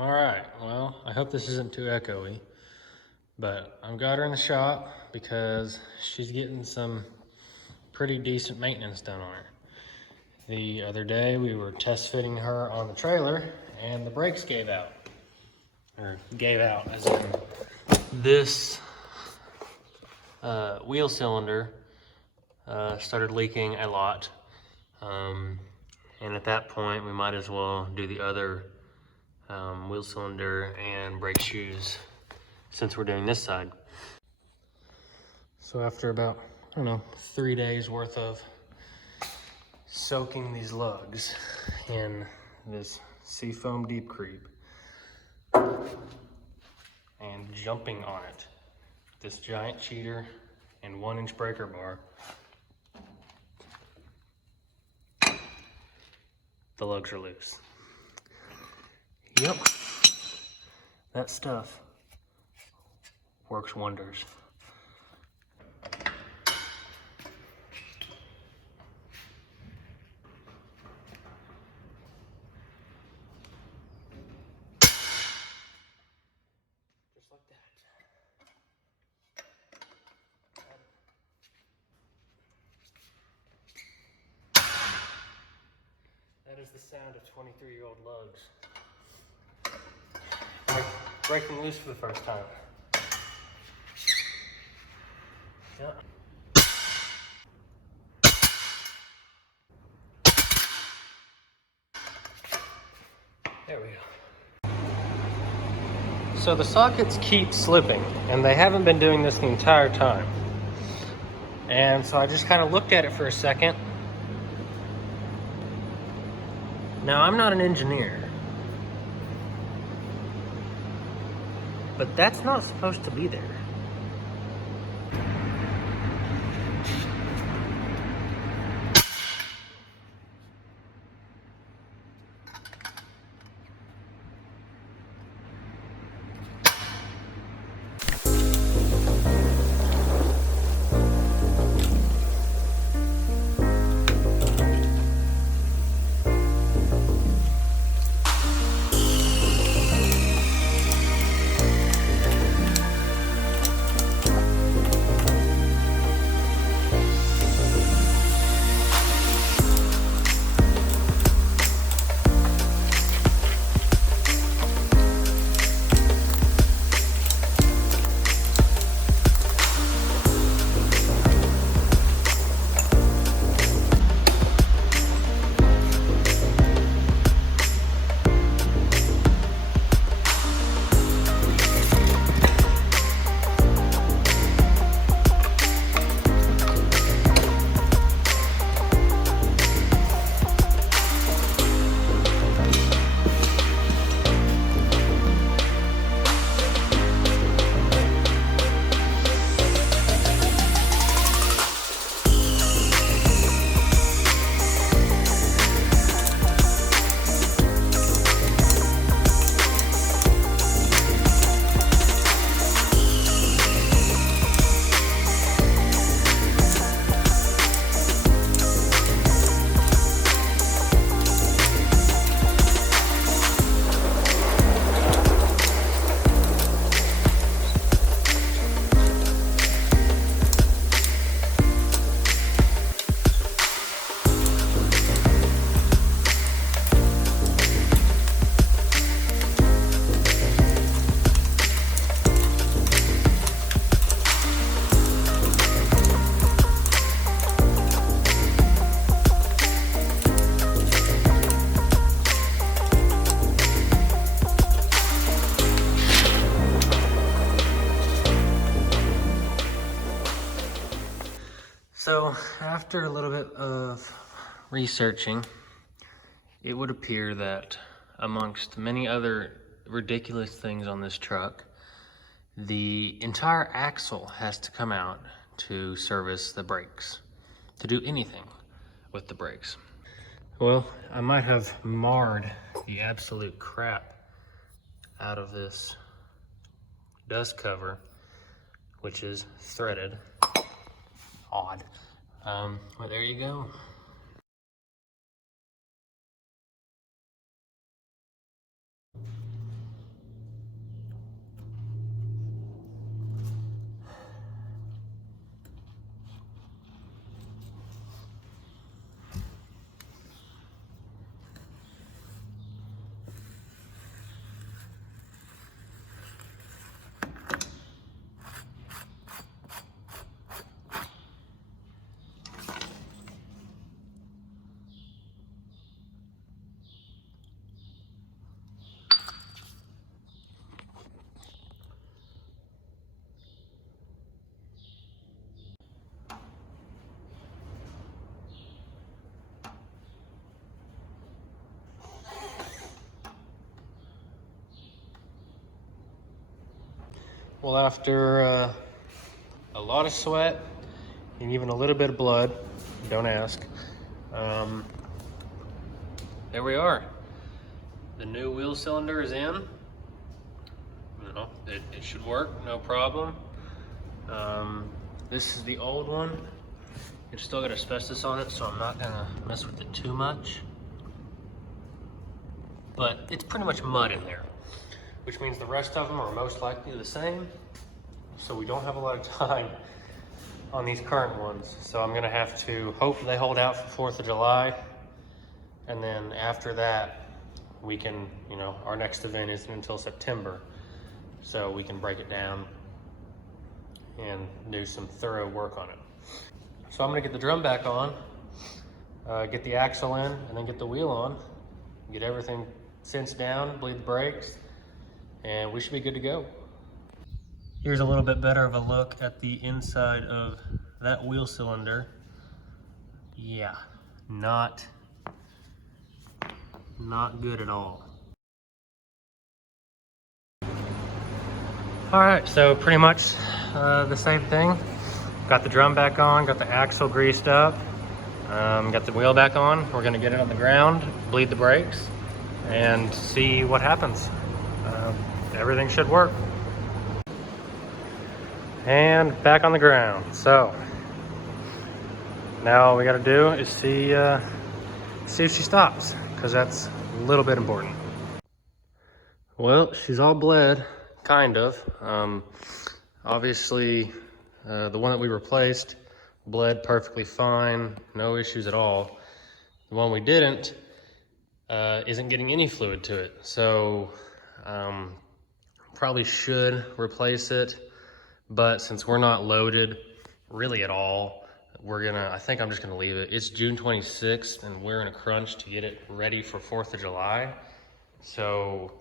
All right, well, I hope this isn't too echoey, but I've got her in the shop because she's getting some pretty decent maintenance done on her. The other day we were test fitting her on the trailer and the brakes gave out. Or gave out as in this wheel cylinder started leaking a lot. And at that point we might as well do the other wheel cylinder and brake shoes since we're doing this side. So after about, I don't know, 3 days worth of soaking these lugs in this Seafoam Deep Creep and jumping on it, this giant cheater and 1-inch breaker bar, the lugs are loose. Yep, that stuff works wonders. Just like that. That is the sound of 23-year-old lugs breaking loose for the first time. Yeah. There we go. So the sockets keep slipping, and they haven't been doing this the entire time. And so I just kind of looked at it for a second. Now, I'm not an engineer, but that's not supposed to be there. So after a little bit of researching, it would appear that amongst many other ridiculous things on this truck, the entire axle has to come out to service the brakes, to do anything with the brakes. Well, I might have marred the absolute crap out of this dust cover, which is threaded. Odd. Well, there you go. Well, after a lot of sweat and even a little bit of blood, don't ask, there we are. The new wheel cylinder is in. You know, it should work, no problem. This is the old one. It's still got asbestos on it, so I'm not gonna mess with it too much. But it's pretty much mud in there, which means the rest of them are most likely the same. So we don't have a lot of time on these current ones. So I'm gonna have to hope they hold out for 4th of July. And then after that, we can, you know, our next event isn't until September. So we can break it down and do some thorough work on it. So I'm gonna get the drum back on, get the axle in, and then get the wheel on, get everything cinched down, bleed the brakes, and we should be good to go. Here's a little bit better of a look at the inside of that wheel cylinder. Yeah, not good at all. All right, so pretty much the same thing. Got the drum back on, got the axle greased up, got the wheel back on. We're gonna get it on the ground, bleed the brakes, and see what happens. Everything should work. And back on the ground. So now all we gotta do is see if she stops, because that's a little bit important. Well, she's all bled, kind of. Obviously, the one that we replaced bled perfectly fine, no issues at all. The one we didn't isn't getting any fluid to it, so probably should replace it. But since we're not loaded really at all, I think I'm just gonna leave it. It's June 26th and we're in a crunch to get it ready for 4th of July. So,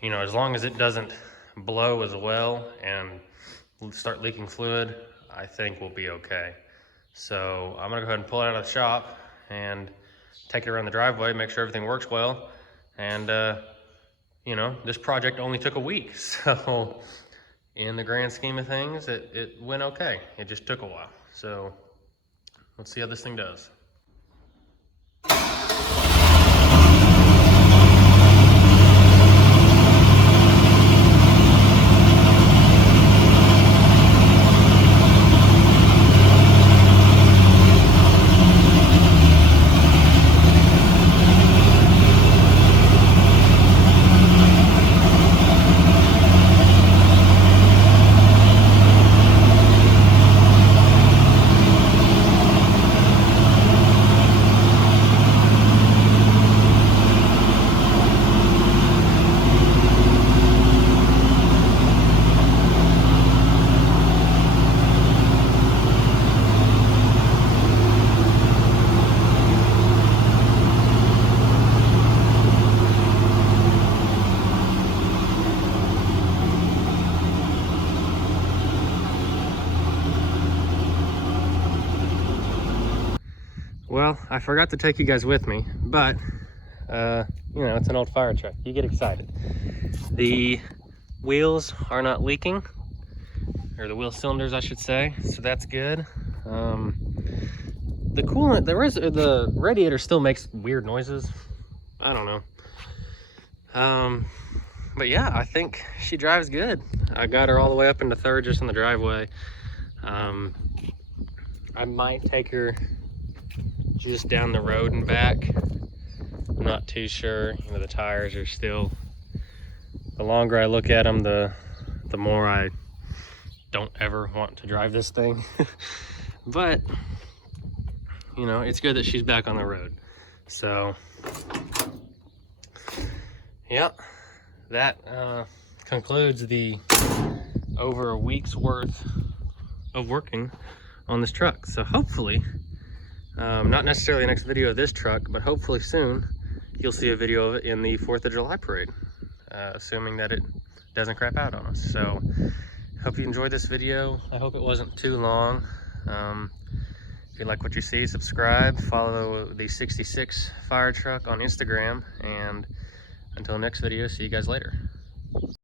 you know, as long as it doesn't blow as well and start leaking fluid, I think we'll be okay. So I'm gonna go ahead and pull it out of the shop and take it around the driveway, make sure everything works well. And you know, this project only took a week. So in the grand scheme of things, it went okay. It just took a while. So let's see how this thing does. Well, I forgot to take you guys with me, but you know, it's an old fire truck. You get excited. The wheels are not leaking, or the wheel cylinders, I should say, so that's good. The coolant, the radiator still makes weird noises. I don't know. But yeah, I think she drives good. I got her all the way up into 3rd just in the driveway. I might take her just down the road and back. I'm not too sure. You know, the tires are still, the longer I look at them, the more I don't ever want to drive this thing. But you know, it's good that she's back on the road. So yeah, that concludes the over a week's worth of working on this truck. So hopefully, not necessarily the next video of this truck, but hopefully soon you'll see a video of it in the 4th of July parade, assuming that it doesn't crap out on us. So hope you enjoyed this video. I hope it wasn't too long. If you like what you see, subscribe, follow the 66 fire truck on Instagram, and until next video, see you guys later.